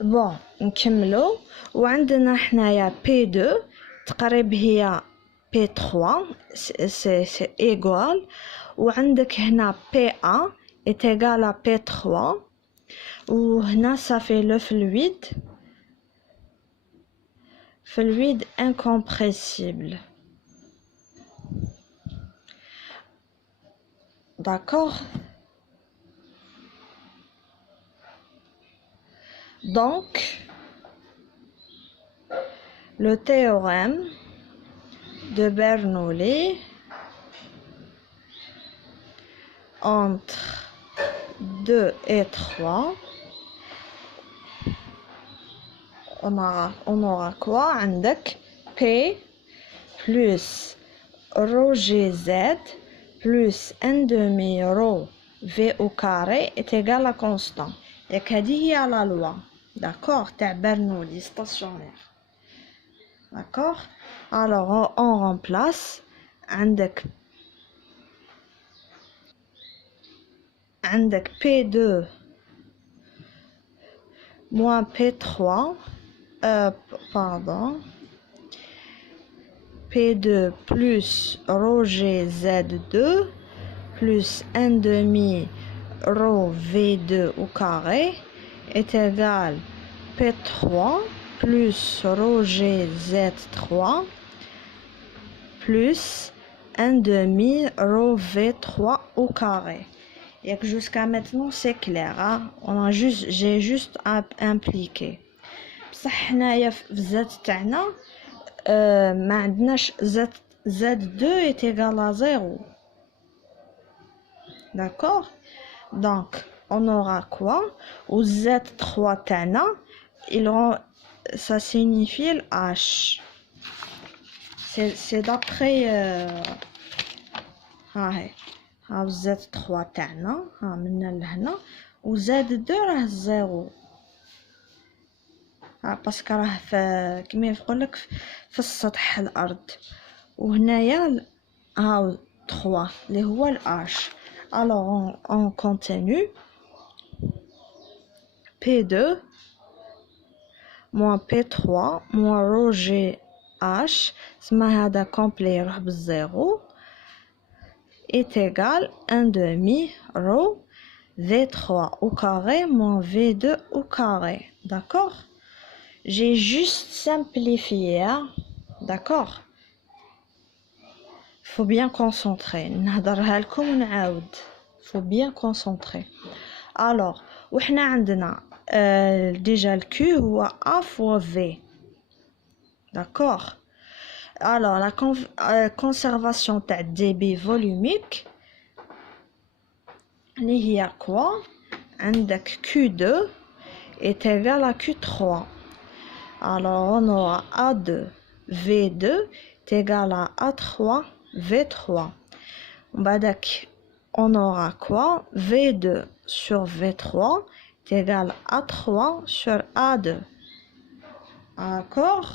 بون نكملو. وعندنا حنايا P2 تقريب هي P3 سي ايغوال. وعندك هنا PA est égal à P3. وهنا صافي لو fluide incompressible. D'accord. Donc le théorème de Bernoulli entre 2 et 3, on aura quoi? عندك P plus rho GZ plus 1 demi rho V au carré est égal à constant. ياك هذه هي la loi. D'accord, تاع Bernoulli stationnaire. D'accord. Alors on remplace. عندك P2 moins P3 pardon, P2 plus rho GZ2 plus 1 demi rho V2 au carré est égal P3 plus rho GZ3 plus 1 demi rho V3 au carré. Et que jusqu'à maintenant c'est clair, hein? J'ai juste impliqué. بصح حنايا في Z تاعنا ما عندناش Z2 est égal à 0. D'accord. Donc on aura quoi? Ou Z3 تاعنا ça signifie le H. C'est d'après ها Z3 تاعنا ها من لهنا و Z2 راه 0 باسكو راه كيما يقولك في السطح الارض. وهنايا ها 3 اللي هو الH. alors on continue. P2 moins P3 moins rho GH سما هذا كومبلي يروح بالزيرو est égal 1 demi rho V3 au carré moins V2 au carré. D'accord. J'ai juste simplifié, hein? D'accord. Faut bien concentrer. نهضرها لكم ونعاود. Faut bien concentrer. Alors وحنا عندنا déjà le Q هو A fois V. D'accord. Alors la conservation تاع débit volumique اللي هي quoi? عندك Q2 est égal à Q3. Alors on aura A2 V2 est égal à A3 V3. بعدك on aura quoi? V2 sur V3 est égal à A3 sur A2. D'accord.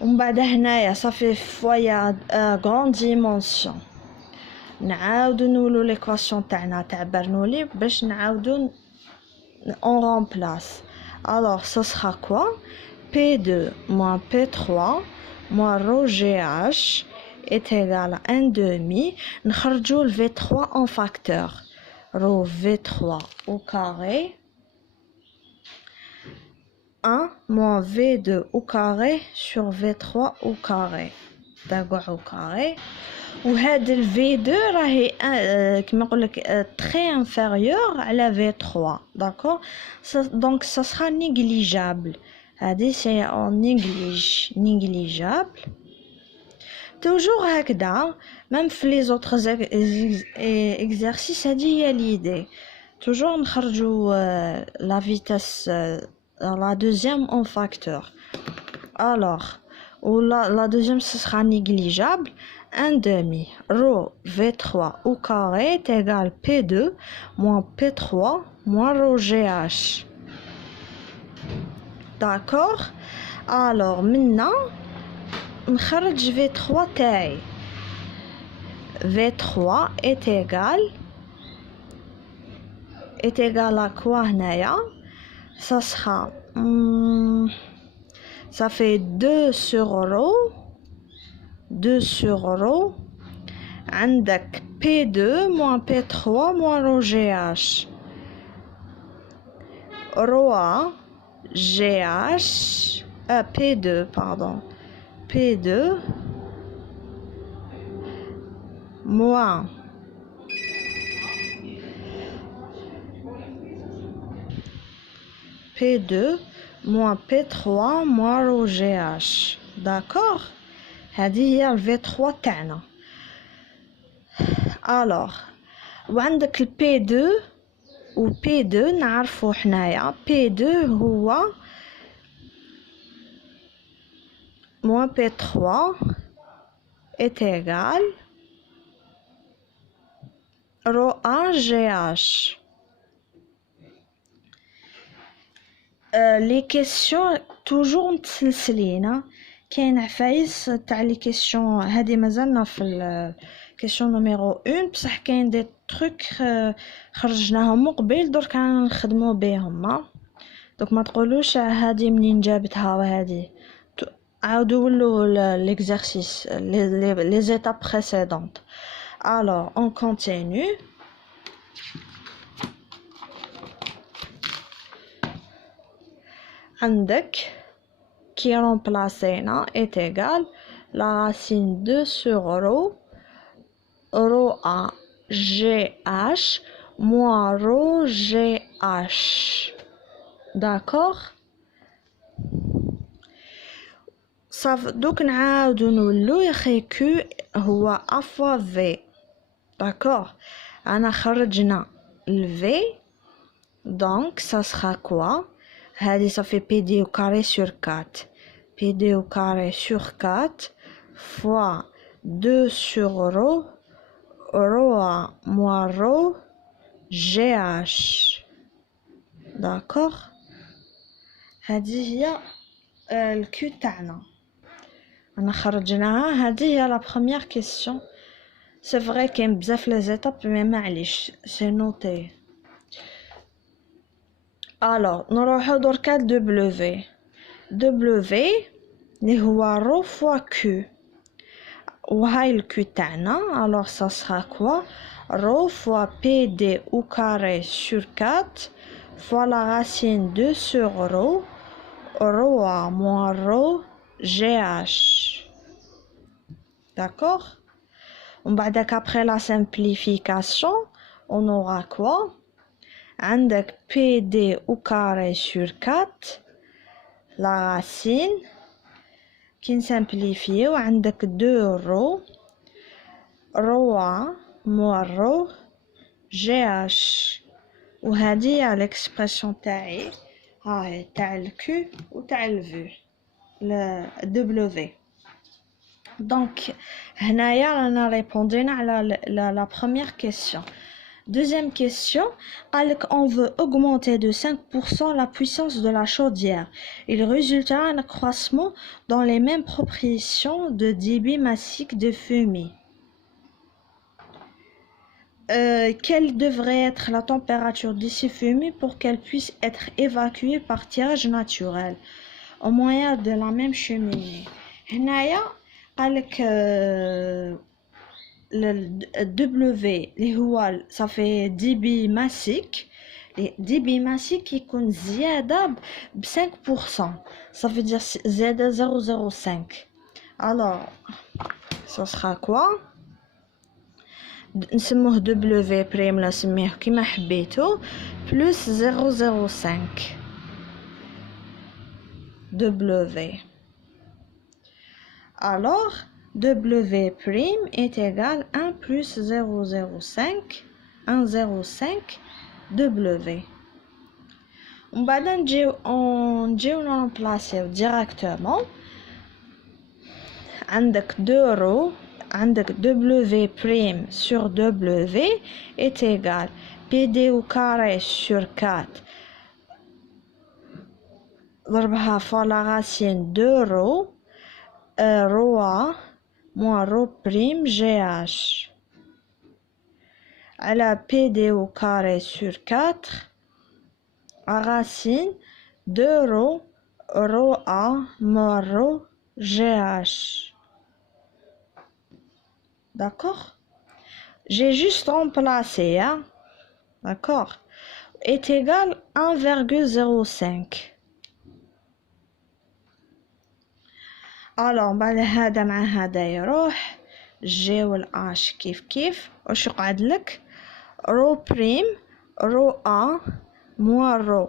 ومن بعد هنايا صافي فوايا grande dimension نعاودو نولو ليكواسيون تاعنا تاع برنولي باش نعاودو on remplace. alors ce sera quoi? P2 moins P3 moins rho GH est égal à 1 demi. نخرجو le V3 en facteur. rho V3 au carré 1 moins V2 au carré sur V3 au carré. تاع au carré. وهذا ال V2 راهي كما نقول لك très inférieur على V3. d'accord. donc ça sera négligeable. هذه c'est en négligeable. toujours هكذا même في les autres exercices هذه هي l'idée. toujours نخرجوا la vitesse la deuxième en facteur. alors ou la deuxième ce sera négligeable. 1 demi rho V3 au carré est égal P2 moins P3 moins rho GH. d'accord. alors maintenant نخرج V3 تاعي. V3 est égal à quoi هنايا? ça sera ça fait 2 sur rho 2 sur rho عندك P2 moins P3 moins rho GH rho A GH P2 pardon P2 moins P2 moins P3 moins rho GH d'accord هذه هي V3 تاعنا alors وعندك ال P2 و P2 نعرفو حنايا P2 هو moins P3 est égal rho A GH les questions toujours متسلسلين كاين عفايس تاع لي كيسيون هذه مازالنا في كيسيون نيميرو 1 بصح كاين دي تروك خرجناهم من قبيل درك رانا نخدمو بهم دونك ما تقولوش هذه منين جابتها وهذه عاودوا ولو l'exercice les étapes précédentes alors on continue عندك qui remplacena est égal la racine 2 sur rho rho A GH moins rho GH d'accord صافي دوك نعاودو نولو يا خي كو هو ا فوا في داكوغ انا خرجنا الفي دونك ça sera quoi هذه صافي بي دي او كاري سور 4 بي دي او كاري سور 4 fois 2 sur rho rho A moins rho GH d'accord هذه هي الكيو تاعنا انا خرجناها هذه هي لا بروميير كيسيون سي فري كاين بزاف لي زيتاب مي معليش سي نوتي الوغ نروحو دركا دبليو دبليو اللي هو رو فوا كيو وهاي الكيو تاعنا الوغ سا سرا كوا رو فوا بي دي او كاري سور 4 فوا لا راسين 2 سور رو rho A moins rho GH d'accord on va donc après la simplification on aura quoi عندك PD au carré sur 4 la racine qui simplifie وعندك 2 rho rho A moins rho GH وهذه l'expression تاعي هاي تاع الكيو وتاع الفي الدبليو دونك هنايا رانا ريبوندينا على لا بروميير كيسيون deuxième question قالك on veut augmenter de 5% la puissance de la chaudière il résultera un accroissement dans les mêmes proportions de débit massique de fumée quelle devrait être la température de ces fumées pour qu'elle puisse être évacuée par tirage naturel au moyen de la même cheminée هنايا قالك W اللي هو صافي ديبي ماسيك ديبي ماسيك يكون زيادة ب 5% صافي دير زيادة 0.05 alors ça sera quoi نسموه دبليو بريم لا سميه كيما حبيتو بلس 0.05 دبليو alors W prime est égal 1 plus 0.05 1.05 W ومن بعد نجيو نرمبلاسيو ديراكتومون عندك 2 رو عندك W prime sur W est égal PD au carré sur 4 ضربها fois la racine 2 rho rho A moins rho prime GH على PD au carré sur 4 racine de rho A moins rho GH. D'accord? J'ai juste remplacé, hein? D'accord? Est égal à 1,05. alors بعد هذا مع هذا يروح جيو الاش كيف واش يقعد لك رو بريم رو ا موان رو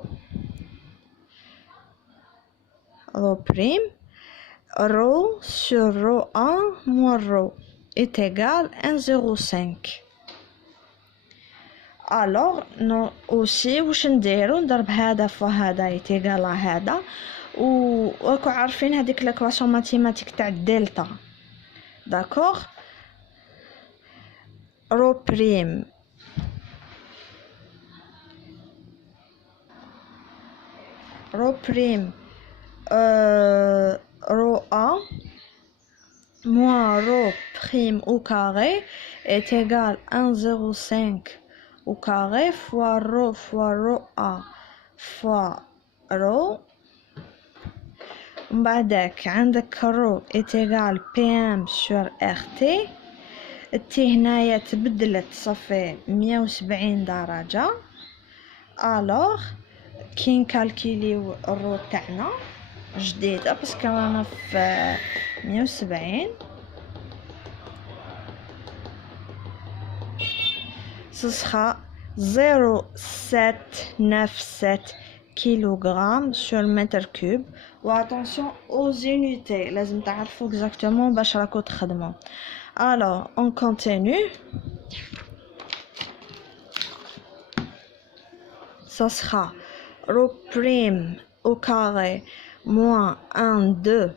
بريم رو sur رو ا موان رو est égal 1,05. alors non aussi واش نديرو نضرب هذا في هذا يتيغال هذا وراكو عارفين هذيك لاكواسيون ماتيماتيك تاع الدلتا داكوغ رو بريم رو ا moins rho prime au carré est égal à 1,05 au carré fois rho a fois rho. بعدك عندك rho est égal pm sur rt. t هنايا تبدلت صافي 170 درجة. alors كي نكالكيليو الرو تاعنا جديدة باسكو رانا في 170 ce sera 0,797 kg sur le mètre cube. و attention aux unités لازم تعرفوا exactement باش راكو تخدموا. alors on continue. ça sera rho prime au carré moins 1,2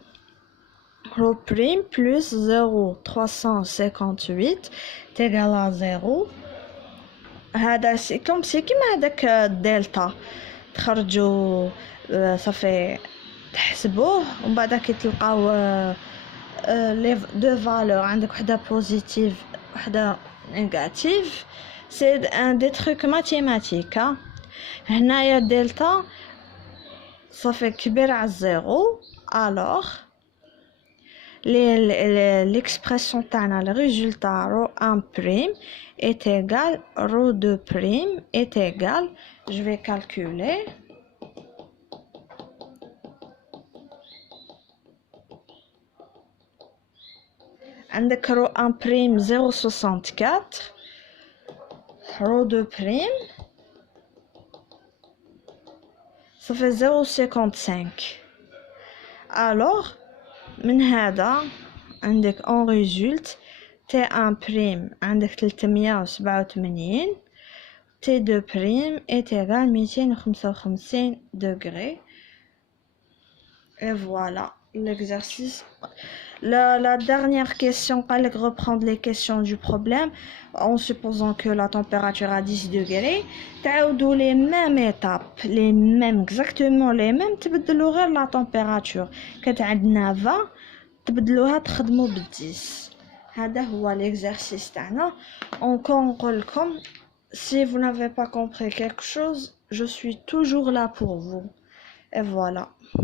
rho prime plus 0,358 est égal à 0. هذا سي كوم سي كيما هذاك الدلتا تخرجوا صافي تحسبوه ومن بعد كي تلقاو لي دو فالور عندك وحده بوزيتيف وحده نيجاتيف سي ان دي تروك ماتيماتيك. هنايا دلتا صافي كبير على الزيرو. alors l'expression تاعنا le résultat rho 1 prime est égal rho 2 prime est égal, je vais calculer, عندك rho 1 prime 0,64 rho 2 prime ça fait 0,55. alors من هذا عندك en résulte T1 prime عندك 387 T2 prime est égal 255 degrés. Et voilà l'exercice. La dernière question, reprendre les questions du problème en supposant que la température à 10 degrés. تعاودوا les mêmes étapes, les mêmes, exactement les mêmes, تبدلوا غير la température. كانت عندنا 20 تبدلوها تخدموا ب 10. هذا هو l'exercice تاعنا. encore نقول لكم si vous n'avez pas compris quelque chose, je suis toujours là pour vous. Et voilà.